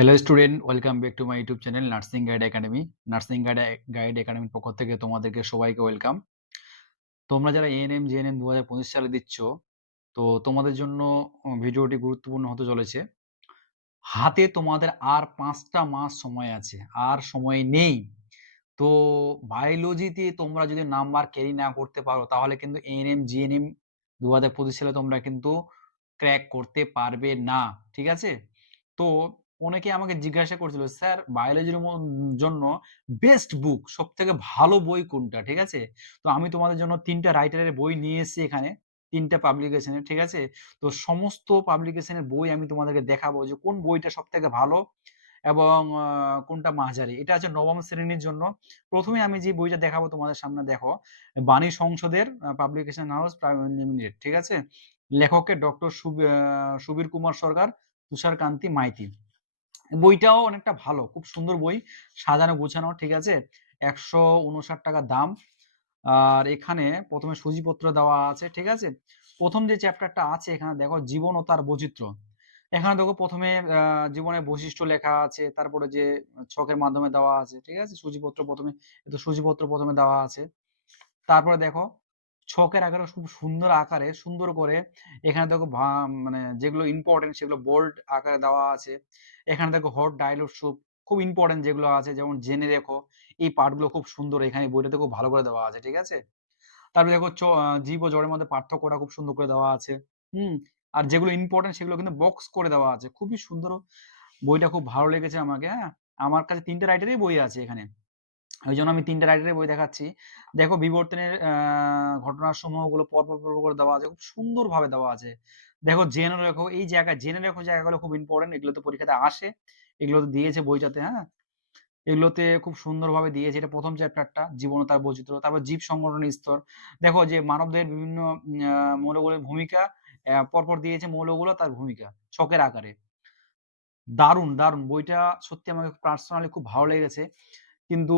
Hello student, welcome back to my YouTube channel nursing guide academy. Nursing guide একাডেমির পক্ষ থেকে তোমাদেরকে সবাইকে ওয়েলকাম। তোমরা যারা এএনএম জিএনএম 2025 সালে দিচ্ছ, তো তোমাদের জন্য ভিডিওটি গুরুত্বপূর্ণ হতে চলেছে। হাতে তোমাদের আর 5টা মাস সময় আছে, আর সময় নেই। তো বায়োলজিতে তোমরা যদি নাম্বার ক্যারি না করতে পারো তাহলে কিন্তু এএনএম জিএনএম 2025 সালে তোমরা কিন্তু ক্র্যাক করতে পারবে না। ঠিক আছে? তো অনেকে আমাকে জিজ্ঞাসা করছিল, স্যার বায়োলজির জন্য বেস্ট বুক, সবথেকে ভালো বই কোনটা? ঠিক আছে? তো আমি তোমাদের জন্য ৩টা রাইটারের বই নিয়ে এসেছি এখানে, ৩টা পাবলিকেশনের। ঠিক আছে? তো সমস্ত পাবলিকেশনের বই আমি তোমাদেরকে দেখাবো যে কোন বইটা সবথেকে ভালো এবং কোনটা মাঝারি। এটা আছে নবম শ্রেণীর জন্য। ১ম এ আমি যে বইটা দেখাবো তোমাদের সামনে, দেখো, বাণী সংসদের পাবলিকেশন হাউস প্রাইভেট লিমিটেড। ঠিক আছে? লেখকের ডক্টর সুবীর কুমার সরকার, তুষারকান্তি মাইতি। বইটাও অনেকটা ভালো, খুব সুন্দর বই, সাজানো গোছানো। ঠিক আছে? ৳১৫৯ দাম। আর এখানে ১ম এ সূচিপত্র দেওয়া আছে। ঠিক আছে? ১ম যে চ্যাপ্টারটা আছে এখানে দেখো, জীবন ও তার বৈচিত্র্য। এখানে দেখো ১ম এ জীবনের বৈশিষ্ট্য লেখা আছে। তারপরে যে ছকের মাধ্যমে দেওয়া আছে। ঠিক আছে? সূচিপত্র ১ম এ, সূচিপত্র ১ম এ দেওয়া আছে। তারপরে দেখো ছকের আকারে খুব সুন্দর আকারে, সুন্দর করে এখানে দেখো মানে যেগুলো ইম্পোর্টেন্ট সেগুলো বোল্ড আকারে দেওয়া আছে। এখানে দেখো হট ডায়ালগ সুপ, খুব ইম্পোর্টেন্ট যেগুলো আছে যেমন জেনে রেখো। এই পার্টগুলো খুব সুন্দর, এখানে বইটাতে খুব ভালো করে দেওয়া আছে। ঠিক আছে? তারপরে দেখো জীব ও জড়ের মধ্যে পার্থক্যটা খুব সুন্দর করে দেওয়া আছে। হুম? আর যেগুলো ইম্পোর্টেন্ট সেগুলো কিন্তু বক্স করে দেওয়া আছে। খুবই সুন্দর, বইটা খুব ভালো লেগেছে আমাকে, হ্যাঁ? আমার কাছে ৩ টা রাইটারেরই বই আছে এখানে। ওইজন্য আমি ৩ টা রাইটারের বই দেখাচ্ছি। দেখো বিবর্তনের ঘটনাসমূহগুলো পরপর করে দেওয়া আছে। খুব সুন্দরভাবে দেওয়া আছে। দেখো জেনে রেখো, এই জায়গায় জেনে রেখো জায়গাগুলো খুব ইম্পোর্টেন্ট। এগুলো তো পরীক্ষাতে আসে। এগুলো তো দিয়েছে বইটাতে, হ্যাঁ? এগুলোতে খুব সুন্দরভাবে দিয়েছে। এটা ১ম চ্যাপ্টারটা, জীবন ও তার বৈচিত্র্য। তারপর জীব সংগঠনের স্তর। দেখো যে মানবদেহের বিভিন্ন মৌলগুলোর ভূমিকা পরপর দিয়েছে, মৌলগুলো তার ভূমিকা ছকের আকারে। দারুণ! বইটা সত্যি আমাকে পার্সোনালি খুব ভালো লেগেছে। কিন্তু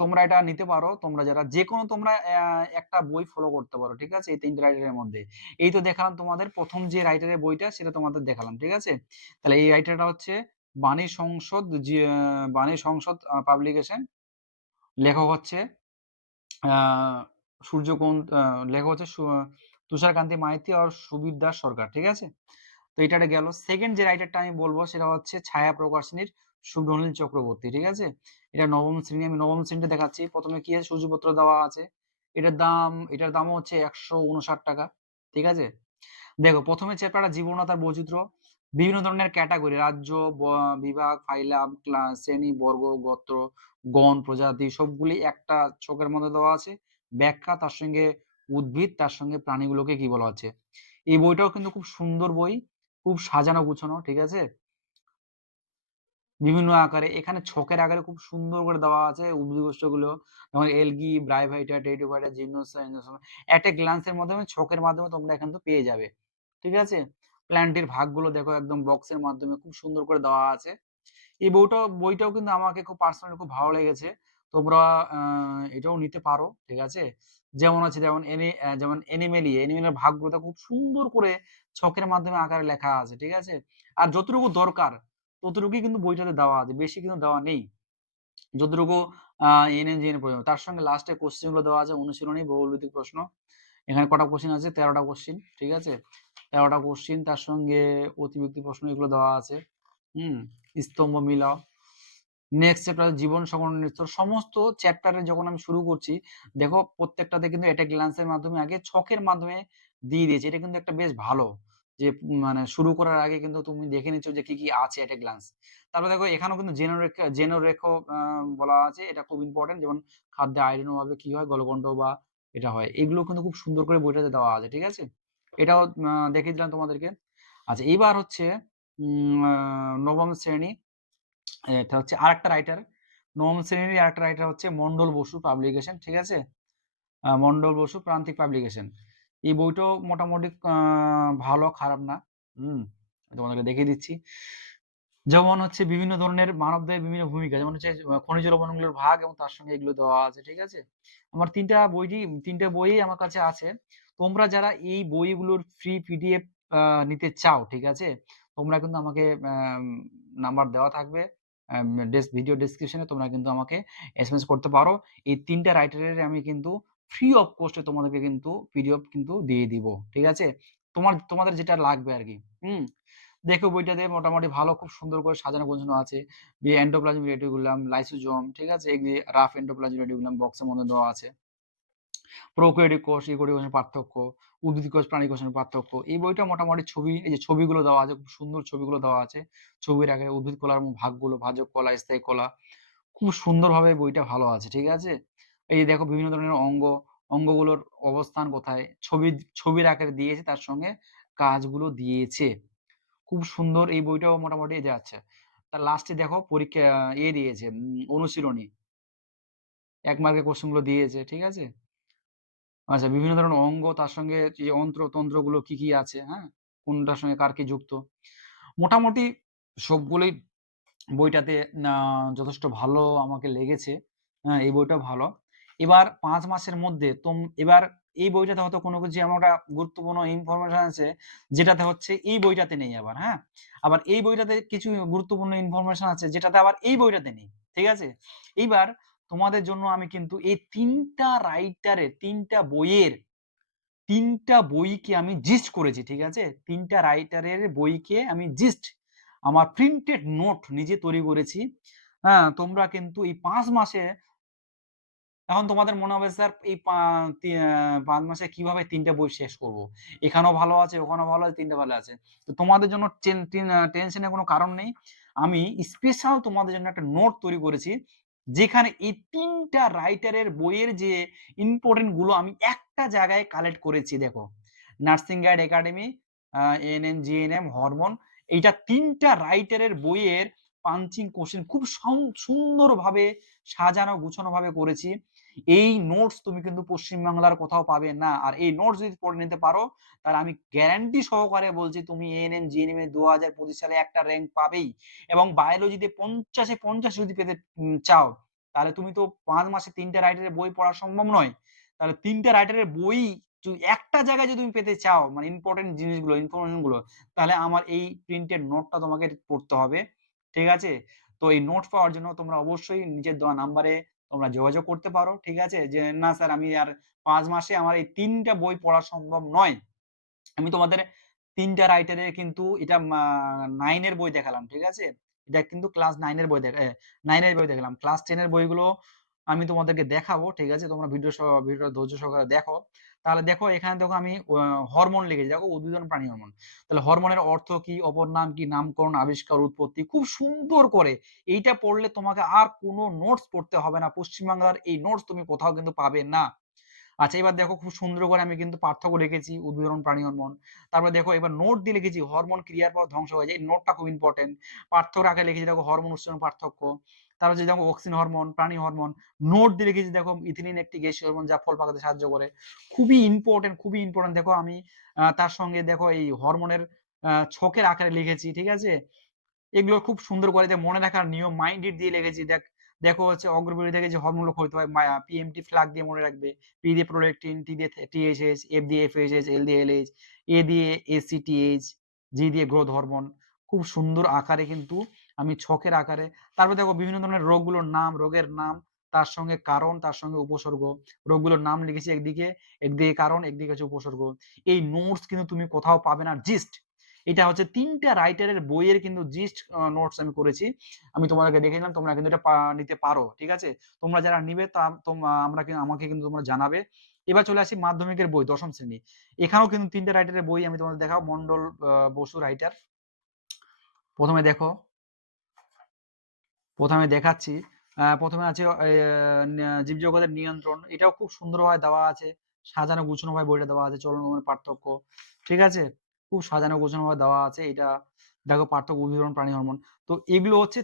তোমরা এটা নিতে পারো, তোমরা যারা যেকোনো তোমরা একটা বই ফলো করতে পারো। ঠিক আছে? এই ৩ টে রাইটারের মধ্যে। এই তো দেখালাম তোমাদের ১ম যে রাইটারের বইটা সেটা তোমাদের দেখালাম। ঠিক আছে? তাহলে এই রাইটারটা হচ্ছে বাণী সংসদ, বাণী সংসদ পাবলিকেশন। লেখক হচ্ছে আ সূর্যকুন্ত, লেখক হচ্ছে তুষারকান্তি মাইতি আর সুবীর দাস সরকার। ঠিক আছে? তো এটা একটা গেল। 2nd যে রাইটারটা আমি বলব সেটা হচ্ছে ছায়া প্রকাশনীর শুভ্রনীল চক্রবর্তী। ঠিক আছে? এটা নবম শ্রেণী। আমি নবম শ্রেণীটা দেখাচ্ছি। ১ম এ কি আছে? সূচিপত্র দেওয়া আছে। এটার দামও হচ্ছে ৳১৫৯। ঠিক আছে? দেখো ১ম এ চ্যাপ্টারটা জীবনতার বৈচিত্র্য। বিভিন্ন ধরনের ক্যাটেগরি, রাজ্য, বিভাগ, ফাইলাম, শ্রেণী, বর্গ, গোত্র, গণ, প্রজাতি সবগুলি একটা ছকের মধ্যে দেওয়া আছে। ব্যাখ্যা, তার সঙ্গে উদ্ভিদ, তার সঙ্গে প্রাণীগুলোকে কি বলা হচ্ছে। এই বইটাও কিন্তু খুব সুন্দর বই, খুব সাজানো গুছানো। ঠিক আছে? বিভিন্ন আকারে এখানে ছকের আকারে খুব সুন্দর করে দেওয়া আছে উদ্ভিদকোষগুলো, যেমন এলগি, ব্রাইভাইটা, টেরিডোফাইটা, জিমনোসাইট, এন্ডোসোমাস। এট এ গ্ল্যান্স এর মাধ্যমে, ছকের মাধ্যমে তোমরা এখান থেকে পেয়ে যাবে। ঠিক আছে? প্ল্যান্টের ভাগগুলো দেখো একদম বক্সের মাধ্যমে খুব সুন্দর করে দেওয়া আছে। এই বইটাও কিন্তু আমাকে খুব পার্সোনালি খুব ভালো লেগেছে। তোমরা আ এটাও নিতে পারো। ঠিক আছে? যেমন আছে, যেমন এনিমেলের ভাগগুলো খুব সুন্দর করে ছকের মাধ্যমে আকারে লেখা আছে। ঠিক আছে? আর যতটুকু দরকার ততটুকুই কিন্তু বইটাতে দেওয়া আছে। বেশি কিন্তু দেওয়া নেই। যতটুকু আ এনএনজিএন প্রয়োজন। তার সঙ্গে লাস্টে কোয়েশ্চেন গুলো দেওয়া আছে, অনুশীলনী, বহুলভিত্তিক প্রশ্ন। এখানে কটা কোয়েশ্চেন আছে? ১৩ টা কোয়েশ্চেন। ঠিক আছে? ১৩ টা কোয়েশ্চেন, তার সঙ্গে অতিবৃত্তি প্রশ্ন এগুলো দেওয়া আছে। হুম? স্তম্ভ মিলাও। নেক্সট চ্যাপ্টার জীবন সংগঠনের স্তর। সমস্ত চ্যাপ্টারে যখন আমি শুরু করছি, দেখো প্রত্যেকটাতে কিন্তু এটা গ্ল্যান্স এর মাধ্যমে আগে ছকের মাধ্যমে দিয়ে দিয়েছে। এটা কিন্তু একটা বেশ ভালো যে মানে শুরু করার আগে কিন্তু তুমি দেখে নিচ্ছ যে কি আছে এট এ গ্ল্যান্স। তারপর দেখো এখানেও কিন্তু জেনোরেখো বলা আছে। এটা খুব ইম্পোর্টেন্ট। যেমন খাদ্যে আয়রনের অভাবে কি হয়? গলগন্ড বা এটা হয়। এগুলো কিন্তু খুব সুন্দর করে বইটাতে দেওয়া আছে। ঠিক আছে? এটাও দেখিয়ে দিলাম তোমাদেরকে। আচ্ছা, এইবার হচ্ছে আ নবম শ্রেণী। এটা হচ্ছে আরেকটা রাইটার। নবম শ্রেণীরই আরেকটা রাইটার হচ্ছে মন্ডল বসু পাবলিকেশন। ঠিক আছে? মন্ডল বসু প্রান্তিক পাবলিকেশন। এই বইটাও মোটামুটি ভালো, খারাপ না। হুম? তোমাদেরকে দেখিয়ে দিচ্ছি। যেমন হচ্ছে বিভিন্ন ধরনের মানবদেহের বিভিন্ন ভূমিকা। যেমন হচ্ছে খনিজ লবণগুলোর ভাগ এবং তার সঙ্গে এগুলো দেওয়া আছে। ঠিক আছে? আমার ৩ টা বইই আমার কাছে আছে। তোমরা যারা এই বইগুলোর ফ্রি পিডিএফ নিতে চাও, ঠিক আছে? তোমরা কিন্তু আমাকে নাম্বার দেওয়া থাকবে। ভিডিও ডেসক্রিপশনে তোমরা কিন্তু আমাকে এসএমএস করতে পারো। এই ৩ টা রাইটারের আমি কিন্তু ফ্রি অফ কস্ট এ তোমাদেরকে কিন্তু পিডিএফ কিন্তু দিয়ে দিব। ঠিক আছে? তোমাদের যেটা লাগবে আরকি। হুম? দেখো বইটাতে মোটামুটি ভালো খুব সুন্দর করে সাজানো গোছানো আছে। এন্ডোপ্লাজমিক রেটিকুলাম, লাইসোজোম, ঠিক আছে? এগুলি রাফ এন্ডোপ্লাজমিক রেটিকুলাম বক্সের মধ্যে দেওয়া আছে। প্রোক্যারিওটিক কোষ, ইউক্যারিওটিক কোষের পার্থক্য, উদ্ভিদ কোষ, প্রাণী কোষের পার্থক্য। এই বইটা মোটামুটি এই যে ছবিগুলো দেওয়া আছে, খুব সুন্দর ছবিগুলো দেওয়া আছে। ছবির আকারে উদ্ভিদ কলার ভাগগুলো, ভাজক কলা, স্থায়ী কলা। খুব সুন্দরভাবে বইটা ভালো আছে। ঠিক আছে? এই যে দেখো বিভিন্ন ধরনের অঙ্গগুলোর অবস্থান কোথায় ছবির আকারে দিয়েছে, তার সঙ্গে কাজগুলো দিয়েছে। খুব সুন্দর এই বইটাও মোটামুটি এই যে আচ্ছা। তার লাস্টে দেখো পরীক্ষা দিয়েছে অনুশীলনী। ১ মার্কের কোয়েশ্চেনগুলো দিয়েছে। ঠিক আছে? আচ্ছা, বিভিন্ন ধরনের অঙ্গ, তার সঙ্গে যে তন্ত্রগুলো কি, কি আছে, হ্যাঁ? কোনটার সঙ্গে কার কি যুক্ত। মোটামুটি সবগুলোই বইটাতে আ যথেষ্ট ভালো আমাকে লেগেছে। হ্যাঁ, এই বইটাও ভালো। এবার ৫ মাসের মধ্যে এবার এই বইটাতে হয়তো কোনো কিছু এমন একটা গুরুত্বপূর্ণ ইনফরমেশন আছে, যেটাতে হচ্ছে এই বইটাতে নেই আবার, হ্যাঁ? আবার এই বইটাতে কিছু গুরুত্বপূর্ণ ইনফরমেশন আছে, যেটাতে আবার এই বইটাতে নেই। ঠিক আছে? এইবার তোমাদের জন্য আমি কিন্তু এই ৩ টা রাইটারের ৩ টা বইয়ের ৩ টা বইকে আমি জিস্ট করেছি। ঠিক আছে? ৩ টা রাইটারের বইকে আমি জিস্ট আমার প্রিন্টেড নোট নিজে তৈরি করেছি। হ্যাঁ? তোমরা কিন্তু এই ৫ মাসে এখন তোমাদের মনে হবে স্যার এই ৫ মাসে কিভাবে ৩ টা বই শেষ করব? এখানেও ভালো আছে, ওখানেও ভালো আছে, ৩ টা ভালো আছে। তো তোমাদের জন্য টেনশনের কোনো কারণ নেই। আমি স্পেশাল তোমাদের জন্য একটা নোট তৈরি করেছি। যেখানে এই ৩ টা রাইটারের বইয়ের যে ইম্পোর্টেন্ট গুলো আমি একটা জায়গায় কালেক্ট করেছি দেখো। Nursing guide academy, ANM, GNM, hormone, এইটা ৩ টা রাইটারের বইয়ের পাঞ্চিং কোয়েশ্চেন খুব সুন্দরভাবে সাজানো গুছানোভাবে করেছি। এই নোটস তুমি কিন্তু পশ্চিম বাংলার কোথাও পাবে না। আর এই নোটস যদি পড়ে নিতে পারো, তাহলে আমি গ্যারান্টি সহকারে বলছি তুমি এএনএম, জিএনএম এ ২০২৫ সালে একটা র‍্যাংক পাবেই। এবং বায়োলজিতে ৫০ এ ৫০ যদি পেতে চাও, তাহলে তুমি তো ৫ মাসে ৩ টা রাইটারের বই পড়া সম্ভব নয়। তাহলে ৩ টা রাইটারের বই একটা জায়গায় যদি তুমি পেতে চাও, মানে ইম্পোর্টেন্ট জিনিসগুলো, ইনফরমেশন গুলো, তাহলে আমার এই প্রিন্টেড নোটটা তোমাকে পড়তে হবে। ঠিক আছে? তো এই নোটস পাওয়ার জন্য তোমরা অবশ্যই নিজের দেওয়া নাম্বারে তোমরা যোগাযোগ করতে পারো। ঠিক আছে? যে না স্যার আমি আর ৫ মাসে আমার এই ৩ টা বই পড়া সম্ভব নয়। আমি তোমাদের ৩ টা রাইটারের কিন্তু এটা ৯ এর বই দেখালাম। ঠিক আছে? এটা কিন্তু ক্লাস ৯ এর বই ৯ এর বই দেখালাম। ক্লাস 10 এর বইগুলো আমি তোমাদেরকে দেখাবো। ঠিক আছে? তোমরা ভিডিওটা ধৈর্য সহকারে দেখো। তাহলে দেখো এখানে দেখো আমি হরমোন লিখেছি। দেখো উদ্ভিদ এবং প্রাণী হরমোন। তাহলে হরমোনের অর্থ কি, অপর নাম কি, নামকরণ, আবিষ্কার, উৎপত্তি খুব সুন্দর করে এইটা পড়লে তোমাকে আর কোনো নোটস পড়তে হবে না। পশ্চিম বাংলার এই নোটস তুমি কোথাও কিন্তু পাবে না। আচ্ছা, এবার দেখো খুব সুন্দর করে আমি কিন্তু পার্থক্য লিখেছি উদ্ভিদ হরমোন, প্রাণী হরমোন। তারপর দেখো এবার নোট দিয়ে লিখেছি হরমোন ক্রিয়ার পর ধ্বংস হয়ে যায়। এই নোটটা খুব ইম্পোর্টেন্ট। পার্থক্য আকারে লিখেছি দেখো হরমোন উৎসেচন পার্থক্য। তারপর হচ্ছে দেখো অক্সিন হরমোন, প্রাণী হরমোন। নোট দিয়ে লিখেছি দেখো ইথিলিন একটি গ্যাসীয় হরমোন যা ফল পাকাতে সাহায্য করে। খুবই ইম্পোর্টেন্ট দেখো আমি তার সঙ্গে দেখো এই হরমোনের ছকের আকারে লিখেছি। ঠিক আছে? এগুলো খুব সুন্দর করে যে মনে রাখার নিয়ম মাইন্ডেড দিয়ে লিখেছি। দেখো হচ্ছে অগ্রবর্তী থেকে যে হরমোনগুলো ক্ষরিত হয় পিএমটি ফ্ল্যাগ দিয়ে মনে রাখবে। পি দিয়ে প্রোল্যাকটিন, টি দিয়ে টিএসএইচ, এফ দিয়ে এফএসএইচ, এল দিয়ে এলএইচ, এ দিয়ে এসিটিএইচ, জি দিয়ে গ্রোথ হরমোন। খুব সুন্দর আকারে কিন্তু আমি ছকের আকারে তারপর দেখো বিভিন্ন ধরনের রোগগুলোর নাম, রোগের নাম, তার সঙ্গে কারণ, তার সঙ্গে উপসর্গ। রোগগুলোর নাম লিখেছি একদিকে কারণ, একদিকে হচ্ছে উপসর্গ। এই নোটস কিন্তু তুমি কোথাও পাবে না। এটা হচ্ছে ৩ টা রাইটারের বইয়ের কিন্তু জিস্ট নোটস আমি করেছি। আমি তোমাদেরকে দেখে দিলাম। তোমরা কিন্তু এটা নিতে পারো। ঠিক আছে? তোমরা যারা নিবে আমাকে কিন্তু তোমরা জানাবে। এবার চলে আসি মাধ্যমিকের বই ১ম শ্রেণী। এখানেও কিন্তু ৩ টা রাইটারের বই আমি তোমাদের দেখাবো। মন্ডল বসু রাইটার। ১ম এ দেখো, ১ম এ দেখাচ্ছি। ১ম এ আছে জীবজগতের নিয়ন্ত্রণ। এটাও খুব সুন্দরভাবে দেওয়া আছে। সাজানো গুছানোভাবে বইটা দেওয়া আছে। চলন বলনের পার্থক্য। ঠিক আছে? খুব সাজানো গোছানোভাবে দেওয়া আছে। এটা দেখো পার্থক্য উদ্ভিদ হরমোন, প্রাণী হরমোন। তো এগুলো হচ্ছে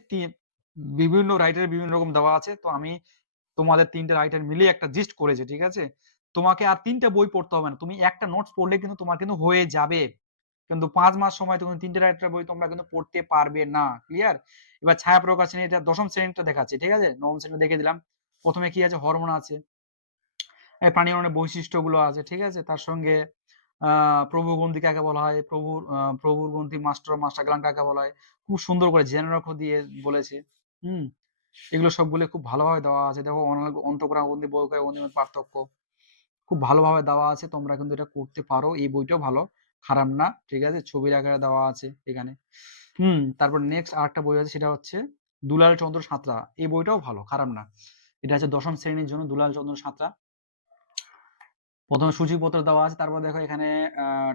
বিভিন্ন রাইটারের বিভিন্ন রকম দেওয়া আছে। তো আমি তোমাদের ৩ টা রাইটার মিলিয়ে একটা জিস্ট করেছি। ঠিক আছে? তোমাকে আর ৩ টা বই পড়তে হবে না। তুমি একটা নোটস পড়লে কিন্তু তোমার কিন্তু হয়ে যাবে। কিন্তু ৫ মাস সময় তুমি ৩ টে রাইটারের বই তোমরা কিন্তু পড়তে পারবে না। ক্লিয়ার? এবার ছায়া প্রকাশনী এটা ১ম শ্রেণীরটা দেখাচ্ছি। ঠিক আছে? ৯ম শ্রেণীটা দেখিয়ে দিলাম। ১ম এ কি আছে? হরমোন আছে। প্রাণী হরমোনের বৈশিষ্ট্যগুলো আছে। ঠিক আছে? তার সঙ্গে প্রভুগ্রন্থি কাকে বলা হয়, প্রভুর গ্রন্থি মাস্টার ক্লান কাকে বলা হয়। খুব সুন্দর করে জেনে রাখো দিয়ে বলেছে। হুম? এগুলো সবগুলো খুব ভালোভাবে দেওয়া আছে। দেখো অন্তঃকরণ গ্রন্থি, বহিঃকরণ গ্রন্থির মধ্যে পার্থক্য খুব ভালোভাবে দেওয়া আছে। তোমরা কিন্তু এটা করতে পারো। এই বইটাও ভালো, খারাপ না। ঠিক আছে? ছবির আকারে দেওয়া আছে এখানে। তারপর নেক্সট আরেকটা বই আছে, সেটা হচ্ছে দুলাল চন্দ্র সাঁতরা। এই বইটাও ভালো, খারাপ না। এটা হচ্ছে ১ম শ্রেণীর জন্য দুলাল চন্দ্র সাঁতরা। ১ম এ সূচিপত্র দেওয়া আছে। তারপর দেখো এখানে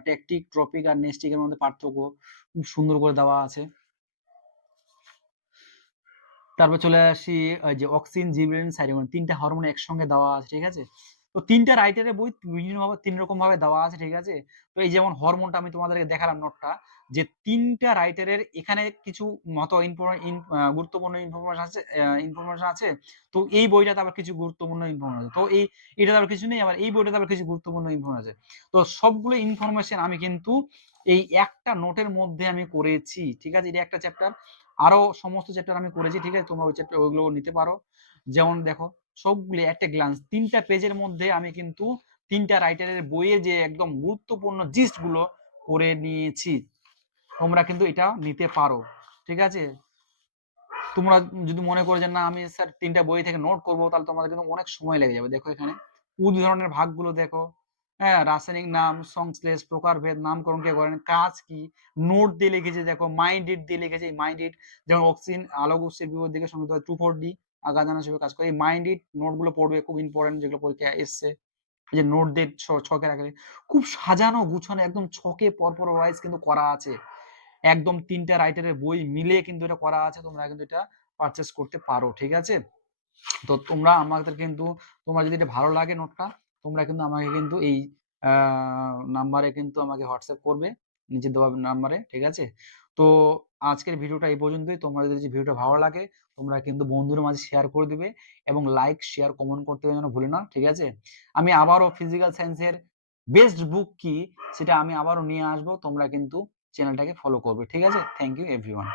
ট্যাকটিক, ট্রপিক আর নেস্টিক এর মধ্যে পার্থক্য খুব সুন্দর করে দেওয়া আছে। তারপর চলে আসি যে অক্সিন, জিবরেলিন, সাইটোকিনিন ৩ টা হরমোন একসঙ্গে দেওয়া আছে। ঠিক আছে? তো ৩ টা রাইটারের বই বিভিন্নভাবে ৩ রকম ভাবে দেওয়া আছে। ঠিক আছে? তো এই যেমন হরমোনটা আমি তোমাদেরকে দেখালাম নোটটা, যে ৩ টা রাইটারের এখানে কিছু মত গুরুত্বপূর্ণ ইনফরমেশন আছে। তো এই বইটাতে আবার কিছু গুরুত্বপূর্ণ ইনফরমেশন আছে। তো এটাতে আবার কিছু নেই, আবার এই বইটাতে আবার কিছু গুরুত্বপূর্ণ ইনফরমেশন আছে। তো সবগুলো ইনফরমেশন আমি কিন্তু এই একটা নোটের মধ্যে আমি করেছি। ঠিক আছে? এটা একটা চ্যাপ্টার। আরো সমস্ত চ্যাপ্টার আমি করেছি। ঠিক আছে? তোমরা ওইগুলো নিতে পারো। যেমন দেখো সবগুলি একটা গ্লান্স ৩ টা পেজের মধ্যে আমি কিন্তু ৩ টা রাইটারের বইয়ে যে একদম গুরুত্বপূর্ণ জিস্ট গুলো করে নিয়েছি। তোমরা কিন্তু এটা নিতে পারো। ঠিক আছে? তোমরা যদি মনে করো যে না আমি স্যার ৩ টা বই থেকে নোট করব, তাহলে তোমাদের কিন্তু অনেক সময় লেগে যাবে। দেখো এখানে উদাহরণের ভাগগুলো দেখো। হ্যাঁ, রাসায়নিক নাম, সংশ্লেষ, প্রকারভেদ, নামকরণ কে করেন, কাজ কি, নোট দিয়ে লিখেছে দেখো, মাইন্ড ইট দিয়ে লিখেছে। এই মাইন্ড ইট যেমন অক্সিন আলোক উৎসের বিপরীত দিকে সংযুক্ত হয় 2,4-D আঘাত জানা হিসেবে কাজ করে। এই মাইন্ড ইট নোটগুলো পড়বে, খুব ইম্পর্টেন্ট, যেগুলো পরীক্ষায় এসছে। এই যে নোট দিয়ে ছকের আকারে খুব সাজানো গুছানো একদম ছকে পরপর ওয়াইজ কিন্তু করা আছে। একদম ৩ টা রাইটারের বই মিলিয়ে কিন্তু এটা করা আছে। তোমরা কিন্তু এটা পারচেজ করতে পারো। ঠিক আছে? তো তোমরা আমাদের কিন্তু, তোমার যদি এটা ভালো লাগে নোটটা, তোমরা কিন্তু আমাকে কিন্তু এই নাম্বারে কিন্তু আমাকে হোয়াটসঅ্যাপ করবে, নিচে দেওয়া নাম্বারে। ঠিক আছে? তো আজকের ভিডিওটা এই পর্যন্তই। তোমার যদি ভিডিওটা ভালো লাগে, তোমরা কিন্তু বন্ধুদের মাঝে শেয়ার করে দিবে এবং লাইক, শেয়ার, কমেন্ট করতে যেন ভুলে না। ঠিক আছে? আমি আবারও ফিজিক্যাল সায়েন্সের বেস্ট বুক কি সেটা আমি আবারও নিয়ে আসবো। তোমরা কিন্তু চ্যানেলটাকে ফলো করবে। ঠিক আছে? Thank you everyone.